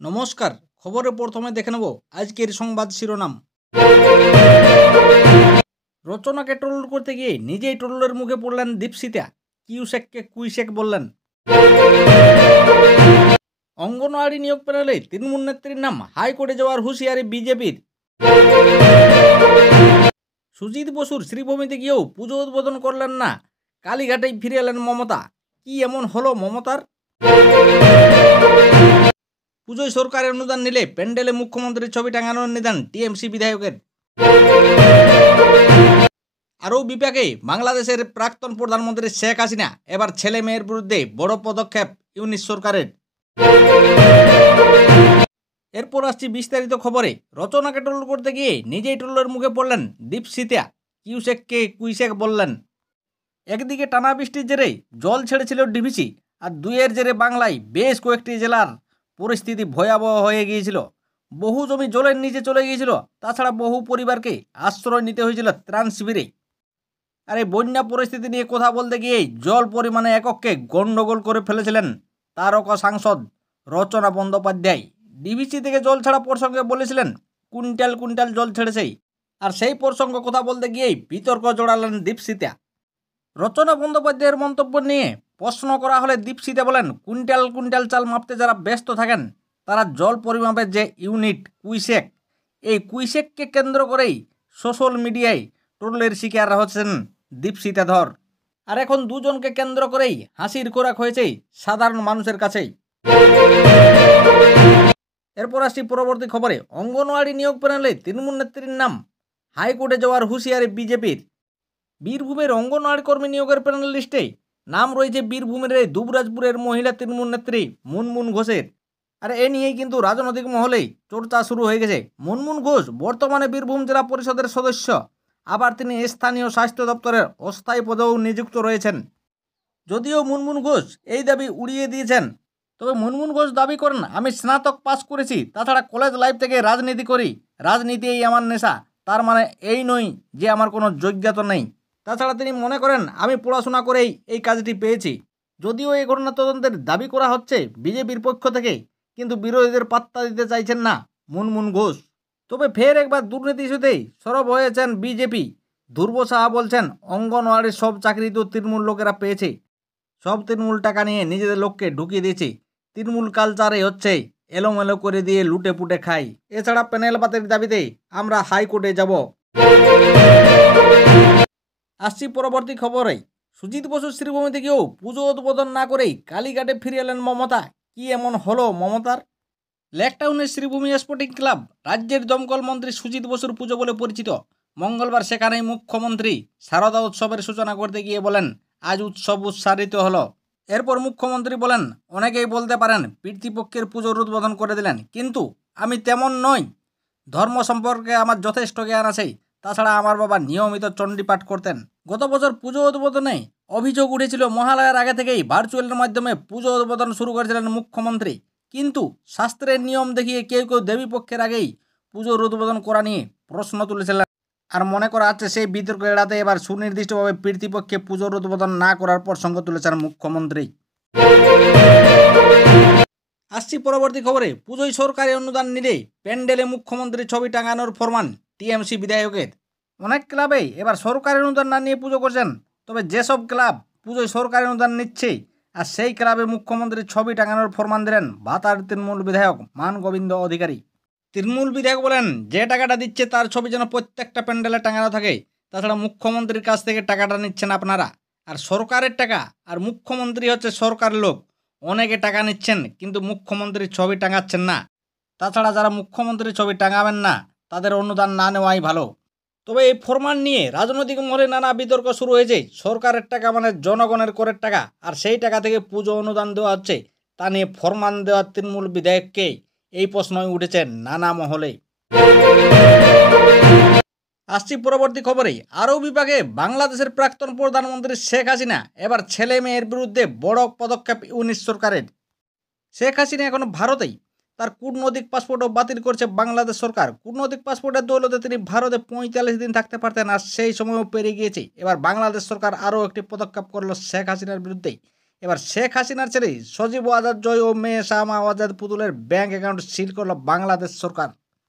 নমস্কার। খবরে প্রথমে দেখে নেব আজকের সংবাদ শিরোনাম। রচনাকে ট্রোল করতে গিয়ে নিজেই ট্রোলের মুখে পড়লেন দীপশিতা, কিউসেককে কুইশেক বললেন। অঙ্গনওয়াড়ি নিয়োগ প্যানেলে তৃণমূল নেত্রীর নাম হাইকোর্টে যাওয়ার হুঁশিয়ারি বিজেপির। সুজিত বসুর শ্রীভূমিতে গিয়েও পুজো উদ্বোধন করলেন না, কালীঘাটেই ফিরে এলেন মমতা। কি এমন হলো মমতার? পুজোয় সরকারের অনুদান নিলে প্যান্ডেলে মুখ্যমন্ত্রীর ছবি টাঙানোর নিদান টিএমসি বিধায়কের। আরও বিপাকে বাংলাদেশের প্রাক্তন প্রধানমন্ত্রী শেখ হাসিনা, এবার ছেলে মেয়ের বিরুদ্ধে বড় পদক্ষেপ ইউনিস সরকারের। এরপর আসছি বিস্তারিত খবরে। রচনাকে ট্রোল করতে গিয়ে নিজেই ট্রোলের মুখে পড়লেন দীপশিতা, কিউসেককে কুইশেক বললেন। একদিকে টানা বৃষ্টির জেরে জল ছেড়েছিল ডিভিসি, আর দুইয়ের জেরে বাংলায় বেশ কয়েকটি জেলার পরিস্থিতি ভয়াবহ হয়ে গিয়েছিল। বহু জমি জলের নিচে চলে গিয়েছিল, তাছাড়া বহু পরিবারকে আশ্রয় নিতে হয়েছিল ত্রাণ শিবিরে। আর এই বন্যা পরিস্থিতি নিয়ে কথা বলতে গিয়েই জল পরিমাণে একককে গণ্ডগোল করে ফেলেছিলেন তারকা সাংসদ রচনা বন্দ্যোপাধ্যায়। ডিভিসি থেকে জল ছাড়া প্রসঙ্গে বলেছিলেন কুইন্টাল কুইন্টাল জল ছেড়েছে, আর সেই প্রসঙ্গ কথা বলতে গিয়েই বিতর্ক জড়ালেন দীপশিতা। রচনা বন্দ্যোপাধ্যায়ের মন্তব্য নিয়ে প্রশ্ন করা হলে দীপশিতা বলেন, কুইন্টাল কুইন্টাল চাল মাপতে যারা ব্যস্ত থাকেন তারা জল পরিমাপের যে ইউনিট কুইশেক, এই কুইশেককে কেন্দ্র করেই সোশ্যাল মিডিয়ায় ট্রোলের শিকার হচ্ছেন দীপশিতা ধর। আর এখন দুজনকে কেন্দ্র করেই হাসির খোরাক হয়েছে সাধারণ মানুষের কাছেই। এরপর আসছি পরবর্তী খবরে। অঙ্গনওয়াড়ি নিয়োগ প্যানেলে তৃণমূল নেত্রীর নাম হাইকোর্টে যাওয়ার হুঁশিয়ারি বিজেপির। বীরভূমের অঙ্গনওয়াড়ি কর্মী নিয়োগের প্যানেল লিস্টে নাম রয়েছে বীরভূমের দুবরাজপুরের মহিলা তৃণমূল নেত্রী মুনমুন ঘোষের। আর এ নিয়েই কিন্তু রাজনৈতিক মহলেই চর্চা শুরু হয়ে গেছে। মুনমুন ঘোষ বর্তমানে বীরভূম জেলা পরিষদের সদস্য, আবার তিনি স্থানীয় স্বাস্থ্য দপ্তরের অস্থায়ী পদেও নিযুক্ত রয়েছেন। যদিও মুনমুন ঘোষ এই দাবি উড়িয়ে দিয়েছেন, তবে মুনমুন ঘোষ দাবি করেন, আমি স্নাতক পাস করেছি, তাছাড়া কলেজ লাইফ থেকে রাজনীতি করি, রাজনীতি এই আমার নেশা, তার মানে এই নয় যে আমার কোনো যোগ্যতা নেই। তাছাড়া তিনি মনে করেন আমি পড়াশোনা করেই এই কাজটি পেয়েছি। যদিও এই ঘটনা তদন্তের দাবি করা হচ্ছে বিজেপির পক্ষ থেকে, কিন্তু বিরোধীদের পাত্তা দিতে চাইছেন না মুনমুন ঘোষ। তবে ফের একবার দুর্নীতি ইস্যুতেই সরব হয়েছেন বিজেপি। ধ্রুব সাহা বলছেন, অঙ্গনওয়াড়ির সব চাকরি তো তৃণমূল লোকেরা পেয়েছে, সব তৃণমূল টাকা নিয়ে নিজেদের লোককে ঢুকিয়ে দিয়েছে, তৃণমূল কালচারে হচ্ছে এলোমেলো করে দিয়ে লুটে পুটে খাই। এছাড়া প্যানেল বাতিল দাবিতে আমরা হাইকোর্টে যাব। আসছি পরবর্তী খবরে। সুজিত বসুর শ্রীভূমিতে গিয়েও পুজো উদ্বোধন না করেই কালীঘাটে ফিরে এলেন মমতা। কি এমন হলো মমতার? লেকটাউনের শ্রীভূমি স্পোর্টিং ক্লাব রাজ্যের দমকল মন্ত্রী সুজিত বসুর পুজো বলে পরিচিত। মঙ্গলবার সেখানেই মুখ্যমন্ত্রী শারদা উৎসবের সূচনা করতে গিয়ে বলেন, আজ উৎসব উৎসারিত হলো। এরপর মুখ্যমন্ত্রী বলেন, অনেকেই বলতে পারেন পিতৃপক্ষের পুজোর উদ্বোধন করে দিলেন, কিন্তু আমি তেমন নই। ধর্ম সম্পর্কে আমার যথেষ্ট জ্ঞান আছে, তাছাড়া আমার বাবা নিয়মিত চণ্ডীপাঠ করতেন। গত বছর পুজো উদ্বোধনে অভিযোগ উঠেছিল মহালয়ার আগে থেকেই ভার্চুয়ালের মাধ্যমে পুজো উদ্বোধন শুরু করেছিলেন মুখ্যমন্ত্রী, কিন্তু শাস্ত্রের নিয়ম দেখিয়ে কেউ কেউ দেবীপক্ষের আগেই পুজোর উদ্বোধন করা নিয়ে প্রশ্ন তুলেছিলেন। আর মনে করা হচ্ছে সেই বিতর্ক এড়াতে এবার সুনির্দিষ্টভাবে পিতৃপক্ষে পুজোর উদ্বোধন না করার প্রসঙ্গ তুলেছেন মুখ্যমন্ত্রী। আসছি পরবর্তী খবরে। পুজোয় সরকারি অনুদান নিলে প্যান্ডেলে মুখ্যমন্ত্রীর ছবি টাঙানোর ফরমান টিএমসি বিধায়কের। অনেক ক্লাবেই এবার সরকারি অনুদান না নিয়ে পুজো করছেন, তবে যেসব ক্লাব পুজোয় সরকারি অনুদান নিচ্ছে আর সেই ক্লাবে মুখ্যমন্ত্রীর ছবি টাঙানোর ফরমান দিলেন ভাতার তৃণমূল বিধায়ক মান গোবিন্দ অধিকারী। তৃণমূল বিধায়ক বলেন, যে টাকাটা দিচ্ছে তার ছবি যেন প্রত্যেকটা প্যান্ডেলে টাঙানো থাকে, তাছাড়া মুখ্যমন্ত্রীর কাছ থেকে টাকাটা নিচ্ছেন আপনারা, আর সরকারের টাকা, আর মুখ্যমন্ত্রী হচ্ছে সরকারের লোক। অনেকে টাকা নিচ্ছেন কিন্তু মুখ্যমন্ত্রীর ছবি টাঙাচ্ছেন না, তাছাড়া যারা মুখ্যমন্ত্রীর ছবি টাঙাবেন না তাদের অনুদান না নেওয়াই ভালো। তবে এই ফরমান নিয়ে রাজনৈতিক মহলে নানা বিতর্ক শুরু হয়েছে। সরকারের টাকা মানে জনগণের করের টাকা, আর সেই টাকা থেকে পুজো অনুদান দেওয়া হচ্ছে, তা নিয়ে ফরমান দেওয়া তৃণমূল বিধায়ককে এই প্রশ্নই উঠেছে নানা মহলে। আসছি পরবর্তী খবরে। আরও বিভাগে বাংলাদেশের প্রাক্তন প্রধানমন্ত্রী শেখ হাসিনা, এবার ছেলে মেয়ের বিরুদ্ধে বড় পদক্ষেপ ইউনিস সরকারের। শেখ হাসিনা এখন ভারতেই, তার কূটনৈতিক পাসপোর্টও বাতিল করছে বাংলাদেশ সরকার। কূটনৈতিক পাসপোর্টের দৌলতে তিনি ভারতে ৪৫ দিন থাকতে পারতেন, আর সেই সময়ও পেরিয়ে গিয়েছে। এবার বাংলাদেশ সরকার আরও একটি পদক্ষেপ করল শেখ হাসিনার বিরুদ্ধে। এবার শেখ হাসিনার ছেলে সজীব ওয়াজাদ জয় ও মেয়ে শামা ওয়াজাদ পুতুলের ব্যাংক অ্যাকাউন্ট সিল করল বাংলাদেশ সরকার।